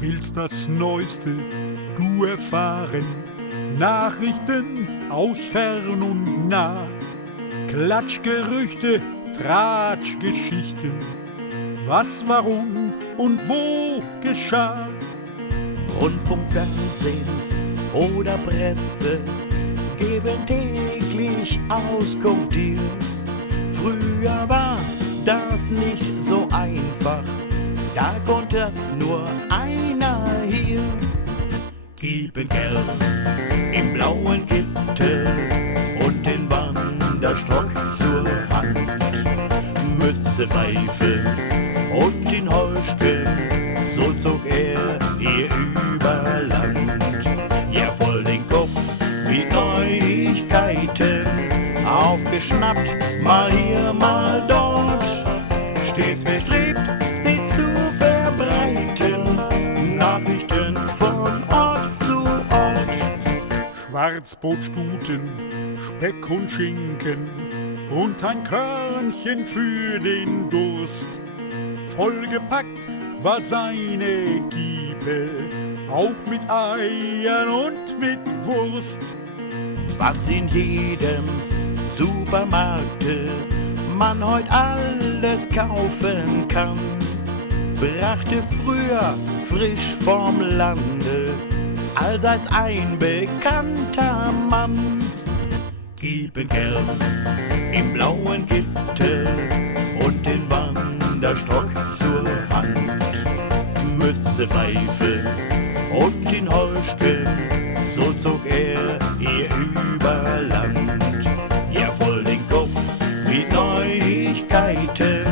Willst das Neueste du erfahren? Nachrichten aus fern und nah, Klatschgerüchte, Tratschgeschichten, was, warum und wo geschah. Rundfunk, Fernsehen oder Presse geben täglich Auskunft dir. Früher war das nicht so einfach, da konnte das nur einer hier. Kiepenkerl im blauen Kittel und den Wanderstock zur Hand, Mütze, Pfeife und den Holzken, so zog er hier über Land. Ja, voll den Kopf wie Neuigkeiten, aufgeschnappt, mal hier, mal dort, stets bestrebt, sie zu verbreiten, Nachrichten von Ort zu Ort. Schwarzbrotstuten, Speck und Schinken und ein Körnchen für den Durst. Vollgepackt war seine Kiepe, auch mit Eiern und mit Wurst. Was in jedem Supermarkte man heut alles kaufen kann, brachte früher frisch vom Lande allseits ein bekannter Mann. Kiepenkerl im blauen Kittel und den Wanderstock zur Hand, Mütze, Pfeife und den Holzken, so zog er hier über Land. Ja, voll den Kopf wie Neuigkeiten,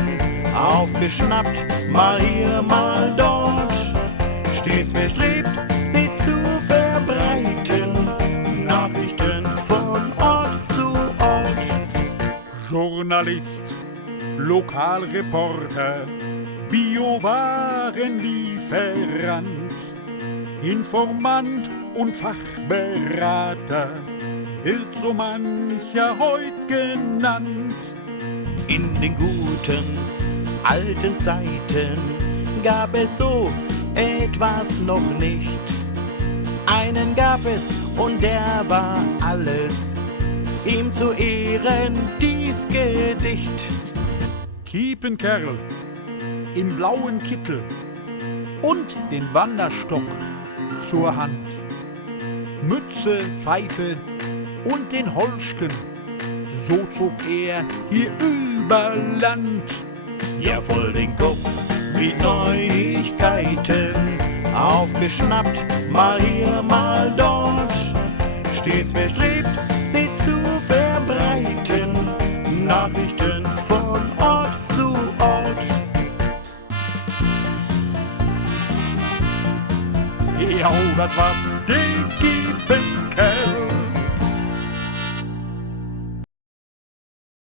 aufgeschnappt, mal hier, mal dort, stets bestrebt, sie zu verbreiten, Nachrichten von Ort zu Ort. Journalist, Lokalreporter, Biowarenlieferant, Informant und Fachberater, wird so mancher heut genannt. In den guten alten Zeiten gab es so etwas noch nicht. Einen gab es und der war alles, ihm zu Ehren dies Gedicht. Kiepenkerl im blauen Kittel und den Wanderstock zur Hand, Mütze, Pfeife und den Holzken, so zog er hier über Land. Ja, voll den Kopf wie Neuigkeiten, aufgeschnappt, mal hier, mal dort, stets bestrebt, sie zu verbreiten, Nachrichten von Ort zu Ort. Ja, das was den Kiepen